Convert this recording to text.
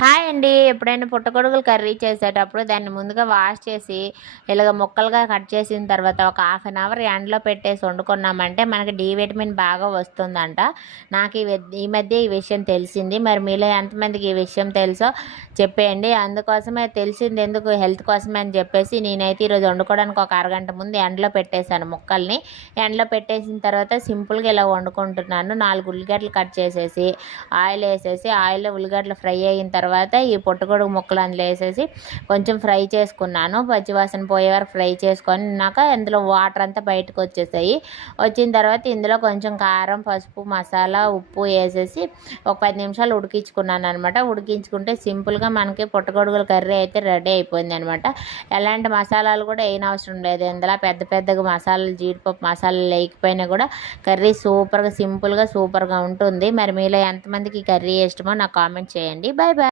Hi అండి. ఎప్పుడైనా పుట్టగొడుగులు కర్రీ చేసేటప్పుడు దాన్ని ముందుగా వాష్ చేసి ఇలాగ ముక్కలుగా కట్ చేసిన తర్వాత ఒక హాఫ్ అన్ అవర్ ఎండలో పెట్టేసి వండుకున్నామంటే మనకి డి విటమిన్ బాగా వస్తుందంట. నాకు ఈ మధ్య ఈ విషయం తెలిసింది. మరి మీలో ఎంతమందికి ఈ విషయం తెలుసో చెప్పేయండి. అందుకోసమే తెలిసింది ఎందుకు హెల్త్ కోసమే అని చెప్పేసి నేనైతే ఈరోజు వండుకోవడానికి ఒక అరగంట ముందు ఎండలో పెట్టేశాను ముక్కల్ని. ఎండలో పెట్టేసిన తర్వాత సింపుల్గా ఇలా వండుకుంటున్నాను. 4 ఉల్లిగడ్డలు కట్ చేసేసి ఆయిల్ వేసేసి ఆయిల్లో ఉల్లిగడ్డలు ఫ్రై అయిన తర్వాత ఈ పుట్టగొడుగు ముక్కలు అందులో వేసేసి కొంచెం ఫ్రై చేసుకున్నాను. పచ్చివాసన పోయే వరకు ఫ్రై చేసుకున్నాక ఇందులో వాటర్ అంతా బయటకు వచ్చేసాయి. వచ్చిన తర్వాత ఇందులో కొంచెం కారం, పసుపు, మసాలా, ఉప్పు వేసేసి ఒక 10 నిమిషాలు ఉడికించుకున్నాను అనమాట. ఉడికించుకుంటే సింపుల్గా మనకి పుట్టగొడుగుల కర్రీ అయితే రెడీ అయిపోయింది అనమాట. ఎలాంటి మసాలాలు కూడా వేయనవసరం లేదు. ఇందులో పెద్ద పెద్దగా మసాలాలు, జీడిపప్పు మసాలాలు వేయకపోయినా కూడా కర్రీ సూపర్గా సింపుల్గా సూపర్గా ఉంటుంది. మరి మీలో ఎంతమందికి ఈ కర్రీ ఇష్టమో నాకు కామెంట్ చేయండి. Bye bye.